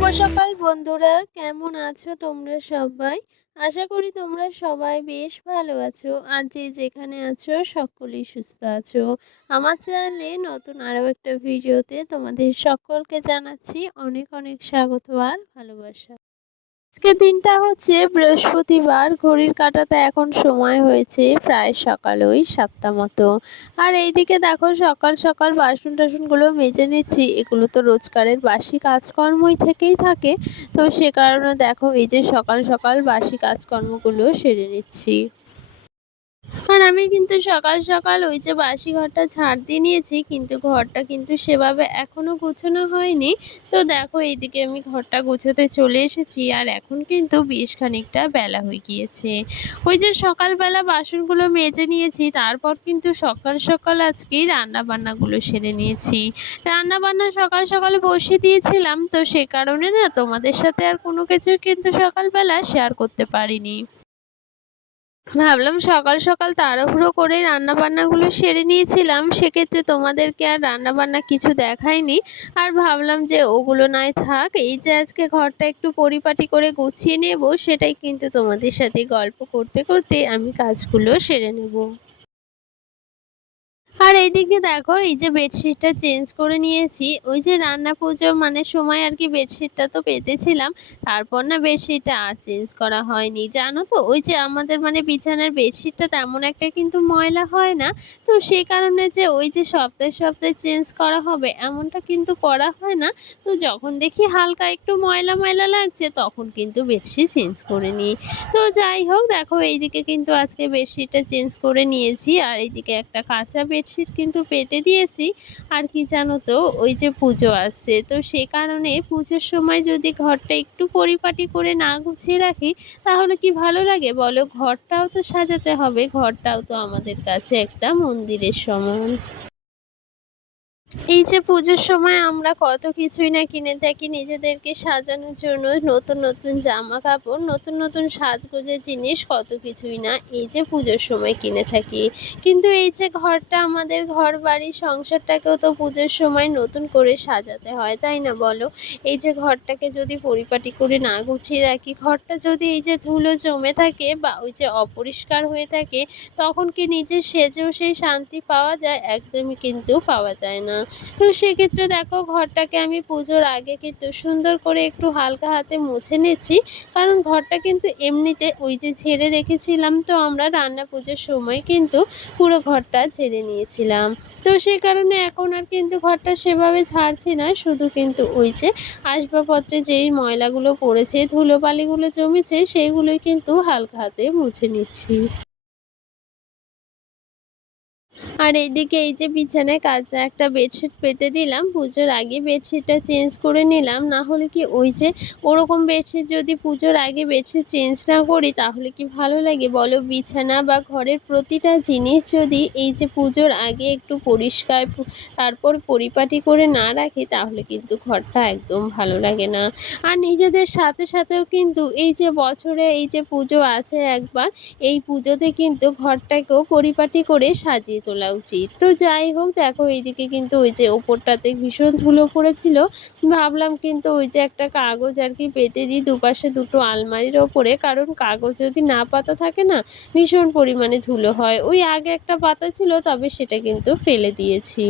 শুভ সকাল বন্ধুরা, কেমন আছো তোমরা সবাই? আশা করি তোমরা সবাই বেশ ভালো আছো। আর যে যেখানে আছো সকলেই সুস্থ আছো। আমার চ্যানেলে নতুন আরও একটা ভিডিওতে তোমাদের সকলকে জানাচ্ছি অনেক অনেক স্বাগত আর ভালোবাসা। আজকের দিনটা হচ্ছে বৃহস্পতিবার। ঘড়ির কাঁটাতে এখন সময় হয়েছে প্রায় সকাল ওই ৭টা মতো। আর এইদিকে দেখো সকাল সকাল বাসন টাসনগুলো মেজে নিচ্ছি। এগুলো তো রোজকারের বাসি কাজকর্মই থেকেই থাকে। তো সে কারণে দেখো এই যে সকাল সকাল বাসি কাজকর্মগুলো সেরে নিচ্ছি। আর আমি কিন্তু সকাল সকাল ওই যে বাসি ঘরটা ঝাড় দিয়ে নিয়েছি, কিন্তু ঘরটা কিন্তু সেভাবে এখনো গোছানো হয়নি। তো দেখো এইদিকে আমি ঘরটা গোছাতে চলে এসেছি, আর এখন কিন্তু বেশ খানিকটা বেলা হয়ে গিয়েছে। ওই যে সকালবেলা বাসনগুলো মেজে নিয়েছি, তারপর কিন্তু সকাল সকাল আজকেই রান্না বান্নাগুলো সেরে নিয়েছি। রান্না বান্না সকাল সকালে বসিয়ে দিয়েছিলাম, তো সে কারণে না তোমাদের সাথে আর কোনো কিছুই কিন্তু সকালবেলা শেয়ার করতে পারিনি। ভাবলাম সকাল সকাল তাড়াহুড়ো করে রান্নাবান্নাগুলো সেরে নিয়েছিলাম, সেক্ষেত্রে তোমাদেরকে আর রান্নাবান্না কিছু দেখাইনি। আর ভাবলাম যে ওগুলো নয় থাক, এই যে আজকে ঘরটা একটু পরিপাটি করে গুছিয়ে নেব, সেটাই কিন্তু তোমাদের সাথে গল্প করতে করতে আমি কাজগুলো সেরে নেব। আর এইদিকে দেখো এই যে বেডশিটটা চেঞ্জ করে নিয়েছি। ওই যে রান্না পুজোর মানে সময় আর কি বেডশিটটা তো পেতেছিলাম, তারপর না বেডশিটটা আর চেঞ্জ করা হয়নি। জানো তো ওই যে আমাদের মানে বিছানার বেডশিটটা তেমন একটা কিন্তু ময়লা হয় না। তো সেই কারণে যে ওই যে সপ্তাহে সপ্তাহে চেঞ্জ করা হবে এমনটা কিন্তু করা হয় না। তো যখন দেখি হালকা একটু ময়লা ময়লা লাগছে তখন কিন্তু বেডশিট চেঞ্জ করে নিই। তো যাই হোক দেখো এইদিকে কিন্তু আজকে বেডশিটটা চেঞ্জ করে নিয়েছি, আর এইদিকে একটা কাঁচা বেডশিট কিন্তু পেতে দিয়েছি। আর কি জানো তো ওই যে পুজো আসছে, তো সে কারণে পুজোর সময় যদি ঘরটা একটু পরিপাটি করে না গুছিয়ে রাখি তাহলে কি ভালো লাগে বলো? ঘরটাও তো সাজাতে হবে, ঘরটাও তো আমাদের কাছে একটা মন্দিরের সমান। এই যে পুজোর সময় আমরা কত কিছুই না কিনে থাকি নিজেদেরকে সাজানোর জন্য, নতুন নতুন জামা কাপড়, নতুন নতুন সাজগোজের জিনিস, কত কিছুই না এই যে পুজোর সময় কিনে থাকি। কিন্তু এই যে ঘরটা, আমাদের ঘর বাড়ি সংসারটাকেও তো পুজোর সময় নতুন করে সাজাতে হয়, তাই না বলো? এই যে ঘরটাকে যদি পরিপাটি করে না গুছিয়ে রাখি, ঘরটা যদি এই যে ধুলো জমে থাকে বা ওই যে অপরিষ্কার হয়ে থাকে, তখন কি নিজে সেজেও সেই শান্তি পাওয়া যায়? একদমই কিন্তু পাওয়া যায় না। তো সেক্ষেত্রে দেখো ঘরটাকে আমি পুজোর আগে কিন্তু সুন্দর করে একটু হালকা হাতে মুছে নিচ্ছি। কারণ ঘরটা কিন্তু এমনিতে ওই যে ঝেড়ে রেখেছিলাম, তো আমরা রান্না পুজোর সময় কিন্তু পুরো ঘরটা ঝেড়ে নিয়েছিলাম। তো সে কারণে এখন আর কিন্তু ঘরটা সেভাবে ঝাড়ছি না, শুধু কিন্তু ওই যে আসবাবপত্রে যেই ময়লাগুলো পড়েছে, ধুলোবালিগুলো জমেছে, সেইগুলোই কিন্তু হালকা হাতে মুছে নিচ্ছি। আর এইদিকে এই যে বিছানায় কাঁচা একটা বেডশিট পেতে দিলাম, পুজোর আগে বেডশিটটা চেঞ্জ করে নিলাম। না হলে কি ওই যে ওরকম বেডশিট যদি পুজোর আগে বেডশিট চেঞ্জ না করি তাহলে কি ভালো লাগে বলো? বিছানা বা ঘরের প্রতিটা জিনিস যদি এই যে পুজোর আগে একটু পরিষ্কার তারপর পরিপাটি করে না রাখি তাহলে কিন্তু ঘরটা একদম ভালো লাগে না। আর নিজেদের সাথে সাথেও কিন্তু এই যে বছরে এই যে পুজো আছে একবার, এই পুজোতে কিন্তু ঘরটাকেও পরিপাটি করে সাজিয়ে তোলা উচিত। তো যাই হোক দেখো এইদিকে কিন্তু ওই যে ওপরটাতে ভীষণ ধুলো পড়েছিল, ভাবলাম কিন্তু ওই যে একটা কাগজ আর কি পেতে দিই দুপাশে দুটো আলমারির ওপরে, কারণ কাগজ যদি না পাতা থাকে না ভীষণ পরিমাণে ধুলো হয়। ওই আগে একটা পাতা ছিল, তবে সেটা কিন্তু ফেলে দিয়েছি।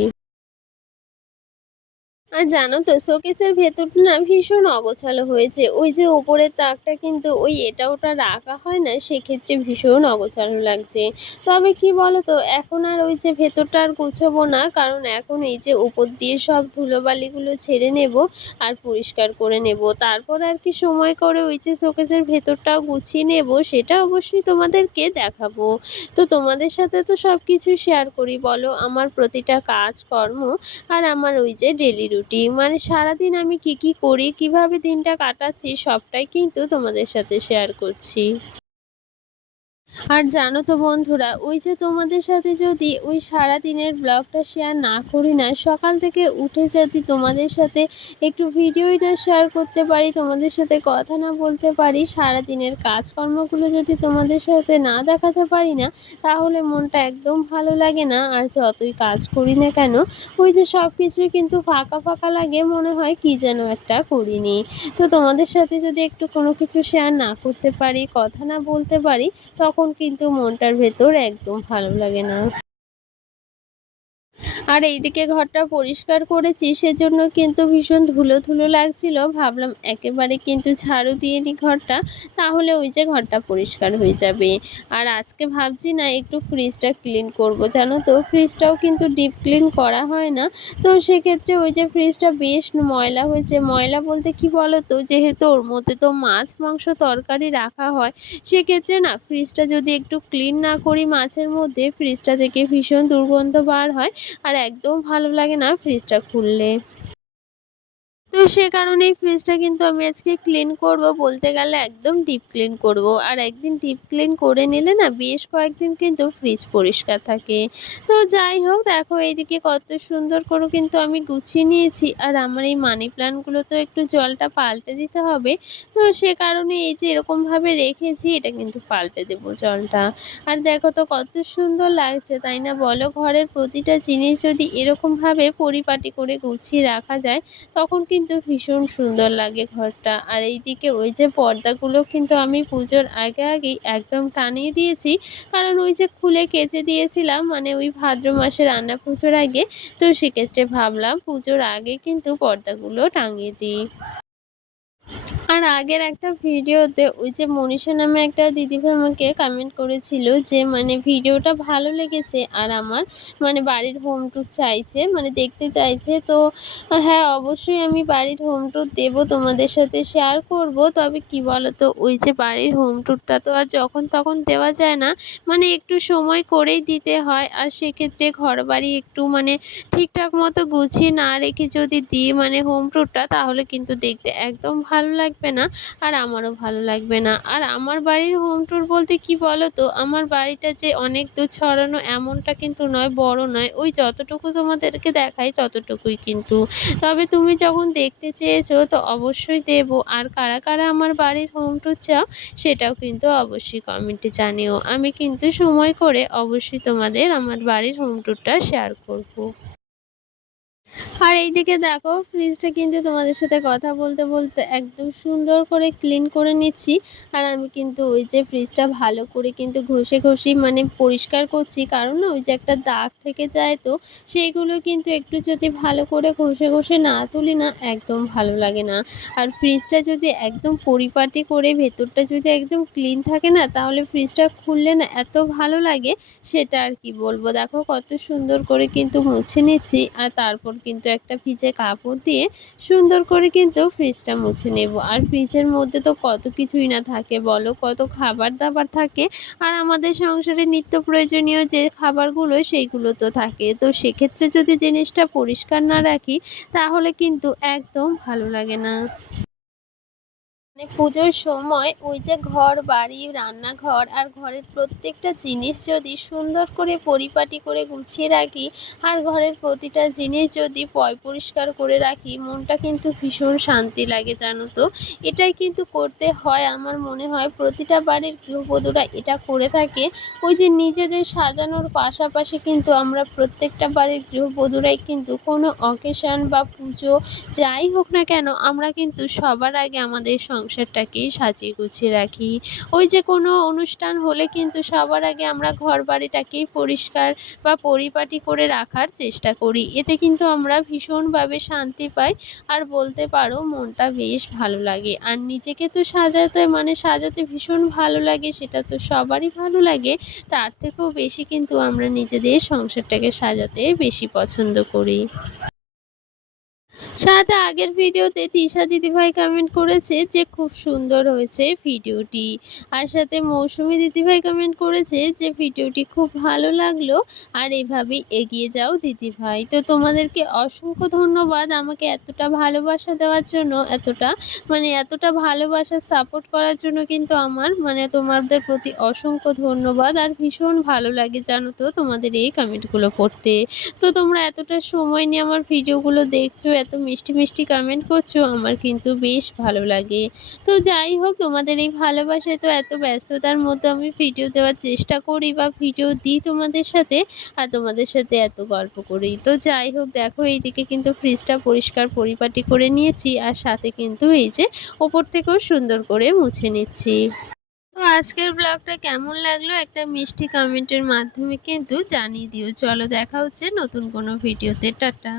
আর জানো তো শোকেসের ভেতরটা না ভীষণ অগোছালো হয়েছে। ওই যে ওপরের তাকটা কিন্তু ওই এটা ওটা রাখা হয় না, সেক্ষেত্রে ভীষণ অগোছালো লাগছে। তবে কি বলো তো, এখন আর ওই যে ভেতরটা আর গুছাবো না, কারণ এখন এই যে উপর দিয়ে সব ধুলোবালিগুলো ছেড়ে নেব আর পরিষ্কার করে নেব। তারপর আর কি সময় করে ওই যে শোকেসের ভেতরটাও গুছিয়ে নেব, সেটা অবশ্যই তোমাদেরকে দেখাবো। তো তোমাদের সাথে তো সব কিছু শেয়ার করি বলো, আমার প্রতিটা কাজকর্ম আর আমার ওই যে ডেলি রুটিন, মানে সারাদিন আমি কি কি করি, কিভাবে দিনটা কাটাচ্ছি, সবটাই কিন্তু তোমাদের সাথে শেয়ার করছি। আর জানো তো বন্ধুরা, ওই যে তোমাদের সাথে যদি ওই সারাদিনের ব্লগটা শেয়ার না করি না, সকাল থেকে উঠে যদি তোমাদের সাথে একটু ভিডিওই না শেয়ার করতে পারি, তোমাদের সাথে কথা না বলতে পারি, সারাদিনের কাজকর্মগুলো যদি তোমাদের সাথে না দেখাতে পারি না, তাহলে মনটা একদম ভালো লাগে না। আর যতই কাজ করি না কেন, ওই যে সব কিছুই কিন্তু ফাঁকা ফাঁকা লাগে, মনে হয় কি যেন একটা করিনি। তো তোমাদের সাথে যদি একটু কোনো কিছু শেয়ার না করতে পারি, কথা না বলতে পারি, তখন কিন্তু মনটার ভেতর একদম ভালো লাগে না। আর এইদিকে ঘরটা পরিষ্কার করেছি, সেজন্য কিন্তু ভীষণ ধুলো ধুলো লাগছিল। ভাবলাম একেবারে কিন্তু ঝাড়ু দিয়ে নিই ঘরটা, তাহলে ওই যে ঘরটা পরিষ্কার হয়ে যাবে। আর আজকে ভাবছি না একটু ফ্রিজটা ক্লিন করব, জানো তো ফ্রিজটাও কিন্তু ডিপ ক্লিন করা হয় না। তো সেক্ষেত্রে ওই যে ফ্রিজটা বেশ ময়লা হয়েছে, ময়লা বলতে কি বলো তো, যেহেতু ওর মধ্যে তো মাছ মাংস তরকারি রাখা হয়, সেক্ষেত্রে না ফ্রিজটা যদি একটু ক্লিন না করি মাঝের মধ্যে, ফ্রিজটা থেকে ভীষণ দুর্গন্ধ বার হয়, আর একদম ভালো লাগে না ফ্রিজটা খুললে। তো সে কারণেই ফ্রিজটা কিন্তু আমি আজকে ক্লিন করব, বলতে গেলে একদম ডিপ ক্লিন করব। আর একদিন ডিপ ক্লিন করে নিলে না বেশ কয়েকদিন কিন্তু ফ্রিজ পরিষ্কার থাকে। তো যাই হোক, দেখো এইদিকে কত সুন্দর করে কিন্তু আমি গুছিয়ে নিয়েছি। আর আমার এই মানি প্ল্যান্টগুলো তো একটু জলটা পাল্টে দিতে হবে। তো সে কারণে এই যে এরকমভাবে রেখেছি, এটা কিন্তু পাল্টে দেবো জলটা। আর দেখো তো কত সুন্দর লাগছে, তাই না বলো? ঘরের প্রতিটা জিনিস যদি এরকমভাবে পরিপাটি করে গুছিয়ে রাখা যায়, তখন কিন্তু ভীষণ সুন্দর লাগে ঘরটা। আর এইদিকে ওই যে পর্দাগুলো কিন্তু আমি পুজোর আগেই একদম টানিয়ে দিয়েছি। কারণ ওই যে খুলে কেচে দিয়েছিলাম, মানে ওই ভাদ্র মাসে রান্না পুজোর আগে। তো সেক্ষেত্রে ভাবলাম পুজোর আগে কিন্তু পর্দাগুলো টাঙিয়ে দিই। আর আগের একটা ভিডিওতে ওই যে মনীষা নামে একটা দিদিভাই আমাকে কমেন্ট করেছিল যে মানে ভিডিওটা ভালো লেগেছে, আর আমার মানে বাড়ির হোম ট্যুর চাইছে, মানে দেখতে চাইছে। তো হ্যাঁ, অবশ্যই আমি বাড়ির হোম ট্যুর দেবো, তোমাদের সাথে শেয়ার করব। তবে কি বলো তো, ওই যে বাড়ির হোম ট্যুরটা তো আর যখন তখন দেওয়া যায় না, মানে একটু সময় করেই দিতে হয়। আর সেক্ষেত্রে ঘরবাড়ি একটু মানে ঠিকঠাক মতো গুছিয়ে না রেখে যদি দিই মানে হোম ট্যুরটা, তাহলে কিন্তু দেখতে একদম ভালো লাগবে না, আর আমারও ভালো লাগবে না। আর আমার বাড়ির হোম ট্যুর বলতে কি বলো তো, আমার বাড়িটা যে অনেক দূর ছড়ানো এমনটা কিন্তু নয়, বড় নয়, ওই যতটুকু তোমাদেরকে দেখাই ততটুকুই কিন্তু। তবে তুমি যখন দেখতে চেয়েছো তো অবশ্যই দেবো। আর কারা কারা আমার বাড়ির হোম ট্যুর চাও, সেটাও কিন্তু অবশ্যই কমেন্টে জানিও। আমি কিন্তু সময় করে অবশ্যই তোমাদের আমার বাড়ির হোম ট্যুরটা শেয়ার করব। আর এইদিকে দেখো ফ্রিজটা কিন্তু তোমাদের সাথে কথা বলতে বলতে একদম সুন্দর করে ক্লিন করে নিচ্ছি। আর আমি কিন্তু ওই যে ফ্রিজটা ভালো করে কিন্তু ঘষে ঘষে মানে পরিষ্কার করছি, কারণ না ওই যে একটা দাগ থেকে যায়, তো সেইগুলো কিন্তু একটু যদি ভালো করে ঘষে ঘষে না তুলি না, একদম ভালো লাগে না। আর ফ্রিজটা যদি একদম পরিপাটি করে ভেতরটা যদি একদম ক্লিন থাকে না, তাহলে ফ্রিজটা খুললে না এত ভালো লাগে, সেটা আর কি বলবো। দেখো কত সুন্দর করে কিন্তু মুছে নিচ্ছি, আর তারপর কিন্তু একটা ভিজে কাপড় দিয়ে সুন্দর করে কিন্তু ফ্রিজটা মুছে নেব। আর ফ্রিজের মধ্যে তো কত কিছুই না থাকে বলো, কত খাবার দাবার থাকে। আর আমাদের সংসারে নিত্য প্রয়োজনীয় যে খাবারগুলো, সেইগুলো তো থাকে। তো সেক্ষেত্রে যদি জিনিসটা পরিষ্কার না রাখি, তাহলে কিন্তু একদম ভালো লাগে না। মানে পুজোর সময় ওই যে ঘর বাড়ি রান্নাঘর আর ঘরের প্রত্যেকটা জিনিস যদি সুন্দর করে পরিপাটি করে গুছিয়ে রাখি, আর ঘরের প্রতিটা জিনিস যদি পরিষ্কার করে রাখি, মনটা কিন্তু ভীষণ শান্তি লাগে, জানো তো। এটাই কিন্তু করতে হয়, আমার মনে হয় প্রতিটা বাড়ির গৃহবধূরা এটা করে থাকে। ওই যে নিজেদের সাজানোর পাশাপাশি কিন্তু আমরা প্রত্যেকটা বাড়ির গৃহবধূরাই কিন্তু কোনো অকেশন বা পুজো যাই হোক না কেন, আমরা কিন্তু সবার আগে আমাদের সংসারটাকেই সাজিয়ে গুছিয়ে রাখি। ওই যে কোনো অনুষ্ঠান হলে কিন্তু সবার আগে আমরা ঘর বাড়িটাকেই পরিষ্কার বা পরিপাটি করে রাখার চেষ্টা করি। এতে কিন্তু আমরা ভীষণভাবে শান্তি পাই, আর বলতে পারো মনটা বেশ ভালো লাগে। আর নিজেকে তো সাজাতে মানে সাজাতে ভীষণ ভালো লাগে, সেটা তো সবারই ভালো লাগে। তার থেকেও বেশি কিন্তু আমরা নিজেদের সংসারটাকে সাজাতে বেশি পছন্দ করি। সাথে আগের ভিডিওতে তিশা দিদিভাই কমেন্ট করেছে যে খুব সুন্দর হয়েছে ভিডিওটি। আর সাথে মৌসুমী দিদিভাই কমেন্ট করেছে যে ভিডিওটি খুব ভালো লাগলো আর এভাবেই এগিয়ে যাও দিদিভাই। তো তোমাদেরকে অসংখ্য ধন্যবাদ আমাকে এতটা ভালোবাসা দেওয়ার জন্য, এতটা ভালোবাসা সাপোর্ট করার জন্য। কিন্তু আমার তোমাদের প্রতি অসংখ্য ধন্যবাদ। আর ভীষণ ভালো লাগে জানো তো তোমাদের এই কমেন্টগুলো পড়তে। তো তোমরা এতটা সময় নিয়ে আমার ভিডিওগুলো দেখছো, এত মিষ্টি, মিষ্টি কমেন্ট করছো, আমার কিন্তু বেশ ভালো লাগে। তো যাই হোক, তোমাদের এই ভালোবাসায় তো এত ব্যস্ততার মধ্যে আমি ভিডিও দেওয়ার চেষ্টা করি বা ভিডিও দিই তোমাদের সাথে, আর তোমাদের সাথে এত গল্প করি। তো যাই হোক, দেখো এইদিকে কিন্তু ফ্রিজটা পরিষ্কার পরিপাটি করে নিয়েছি আর সাথে কিন্তু এই যে ওপর থেকেও সুন্দর করে মুছে নিচ্ছি। তো আজকের ব্লগটা কেমন লাগলো একটা মিষ্টি কমেন্টের মাধ্যমে কিন্তু জানিয়ে দিও। চলো দেখা হচ্ছে নতুন কোনো ভিডিওতে। টাটা।